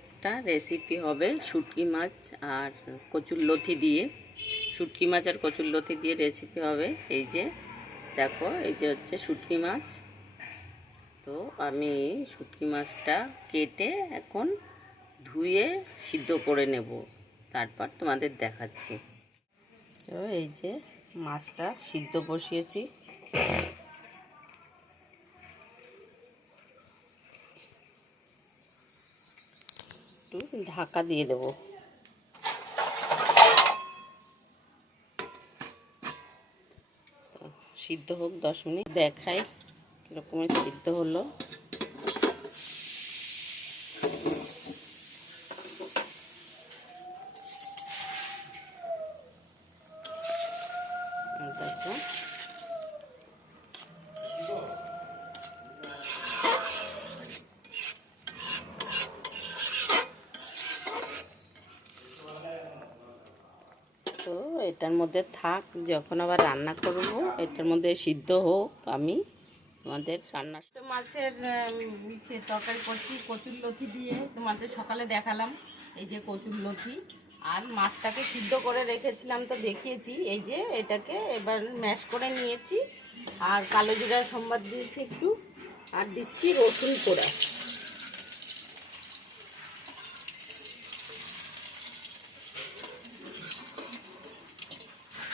একটা রেসিপি হবে শুটকি মাছ আর কচুরলতি দিয়ে। শুটকি মাছ আর কচুরলতি দিয়ে রেসিপি হবে। এই যে দেখো, এই যে হচ্ছে শুটকি মাছ। তো আমি শুটকি মাছটা কেটে এখন ধুয়ে সিদ্ধ করে নেব, তারপর তোমাদের দেখাচ্ছি। তো এই যে মাছটা সিদ্ধ বসিয়েছি। একটু ঢাকা দিয়ে দেব। সিদ্ধ হোক 10 মিনিট, দেখাই কীরকমের সিদ্ধ হলো। দেখো তো এটার মধ্যে থাক, যখন আবার রান্না করব এটার মধ্যে সিদ্ধ হোক, আমি তোমাদের রান্না মাছের তরকারি করছি কচুরলতি দিয়ে। তোমাদের সকালে দেখালাম এই যে কচুরলতি, আর মাছটাকে সিদ্ধ করে রেখেছিলাম তো দেখিয়েছি। এই যে এটাকে এবার ম্যাশ করে নিয়েছি, আর কালো জিরা সম্বাদ দিয়েছি একটু, আর দিচ্ছি রসুন পোড়া।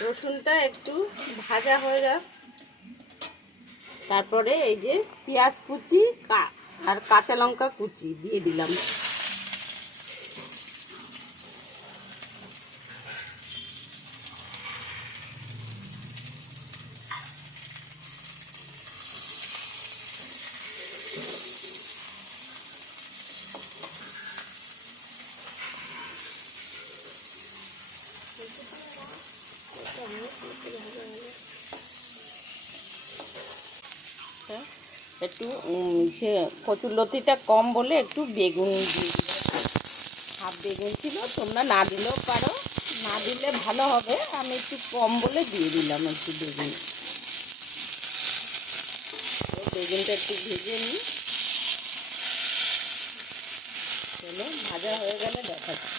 রসুনটা একটু ভাজা হয়ে যাক, তারপরে এই যে পেঁয়াজ কুচি আর কাঁচা লঙ্কা কুচি দিয়ে দিলাম। একটু কচুরলতিটা কম বলে একটু বেগুন দিয়ে দিলাম। হাফ বেগুন ছিল, তোমরা না দিলেও পারো, না দিলে ভালো হবে। আমি একটু কম বলে দিয়ে দিলাম একটু বেগুন। তো বেগুনটা একটু ভেজে নিই, চলো ভাজা হয়ে গেলে দেখাচ্ছি।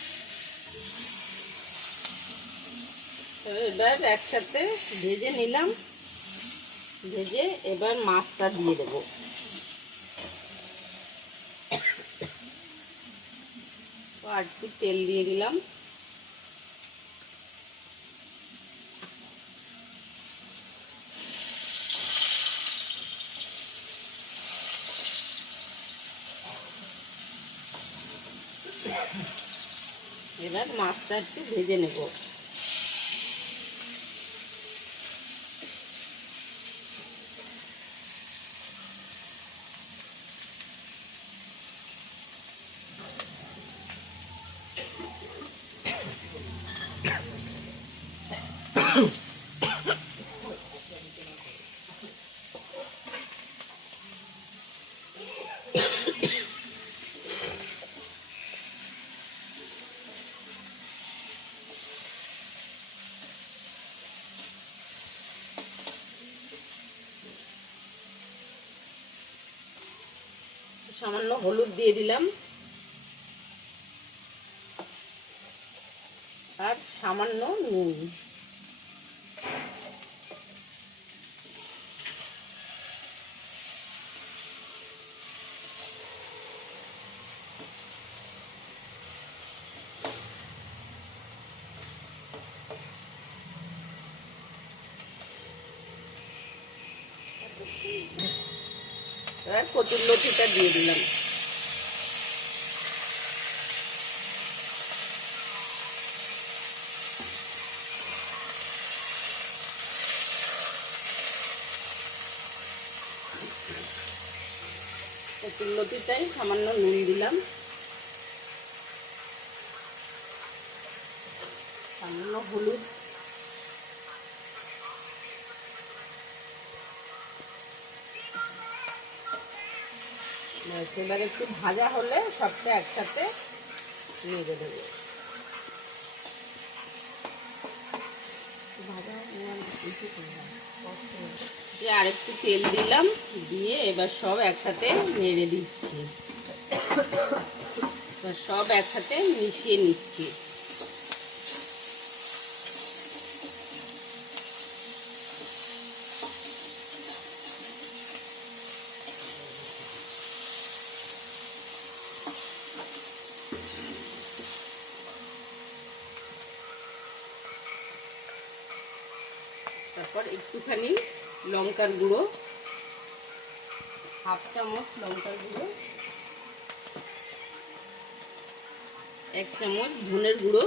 তো এবার একসাথে ভেজে নিলাম, ভেজে এবার মাছটা দিয়ে দেবো। আর একটু তেল দিয়ে দিলাম। এবার মাছটা একটু ভেজে নেব। সামান্য হলুদ দিয়ে দিলাম, আর সামান্য নুন। এবার কচুরলতিটা দিয়ে দিলাম। কচুরলতিটাই সামান্য নুন দিলাম, সামান্য হলুদ, এবার একটু ভাজা হলে সবটা একসাথে নেড়ে দেবো। আর একটু তেল দিলাম, দিয়ে এবার সব একসাথে নেড়ে দিচ্ছি। সব একসাথে মিশিয়ে নিচ্ছি। তারপর একটুখানি লঙ্কার গুঁড়ো, হাফ চামচ লঙ্কার গুঁড়ো, 1 চামচ ধনের গুঁড়ো,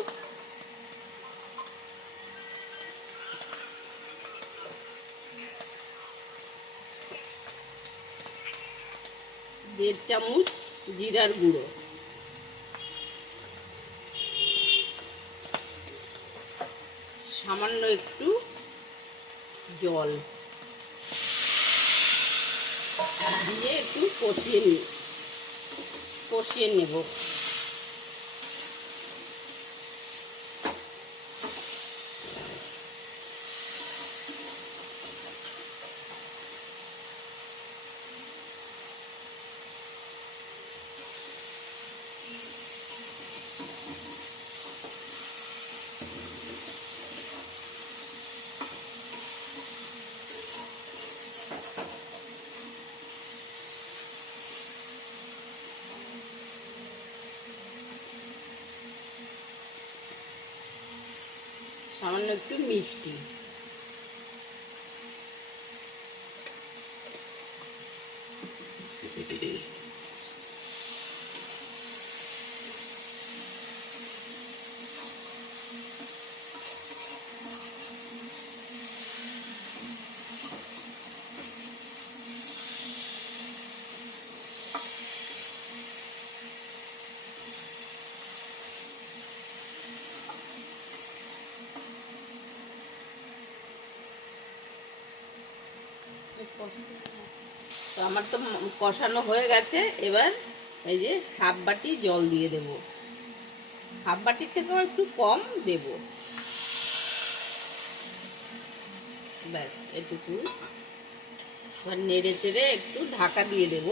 দেড় চামচ জিরার গুঁড়ো, সামান্য একটু জল দিয়ে একটু কষিয়ে নেব। সামান্য একটু মিষ্টি, তো আমার তো কষানো হয়ে গেছে। এবার এই যে হাফ বাটি জল দিয়ে দেব, হাফ বাটির থেকেও একটু কম দেব, ব্যাস এটুকু। এবার নেড়ে চেড়ে একটু ঢাকা দিয়ে দেব,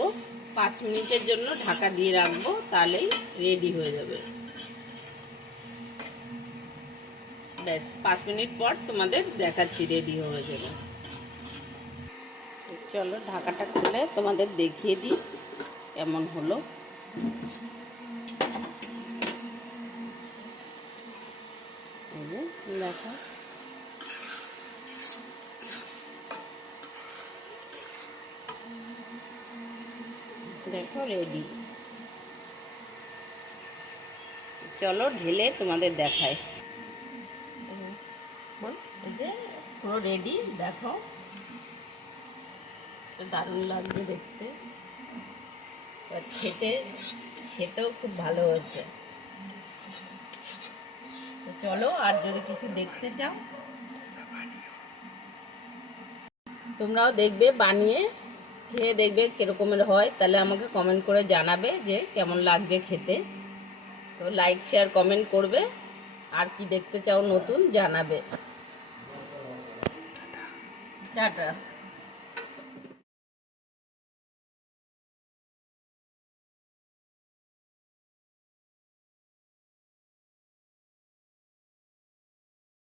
5 মিনিটের জন্য ঢাকা দিয়ে রাখবো, তাহলেই রেডি হয়ে যাবে। ব্যাস 5 মিনিট পর তোমাদের দেখাচ্ছি রেডি হয়ে যাবে। চলো ঢাকাটা খুলে তোমাদের দেখিয়ে দিই কেমন হলো। দেখো, দেখো রেডি। চলো ঢেলে তোমাদের দেখায়। এই যে পুরো রেডি, দেখো দারুণ লাগবে দেখতে, খেতেও খুব ভালো হয়েছে। তো চলো, আর যদি কিছু দেখতে চাও তোমরাও দেখবে, বানিয়ে খেয়ে দেখবে কিরকমের হয়, তাহলে আমাকে কমেন্ট করে জানাবে যে কেমন লাগছে খেতে। তো লাইক শেয়ার কমেন্ট করবে, আর কি দেখতে চাও নতুন জানাবে। টাটা।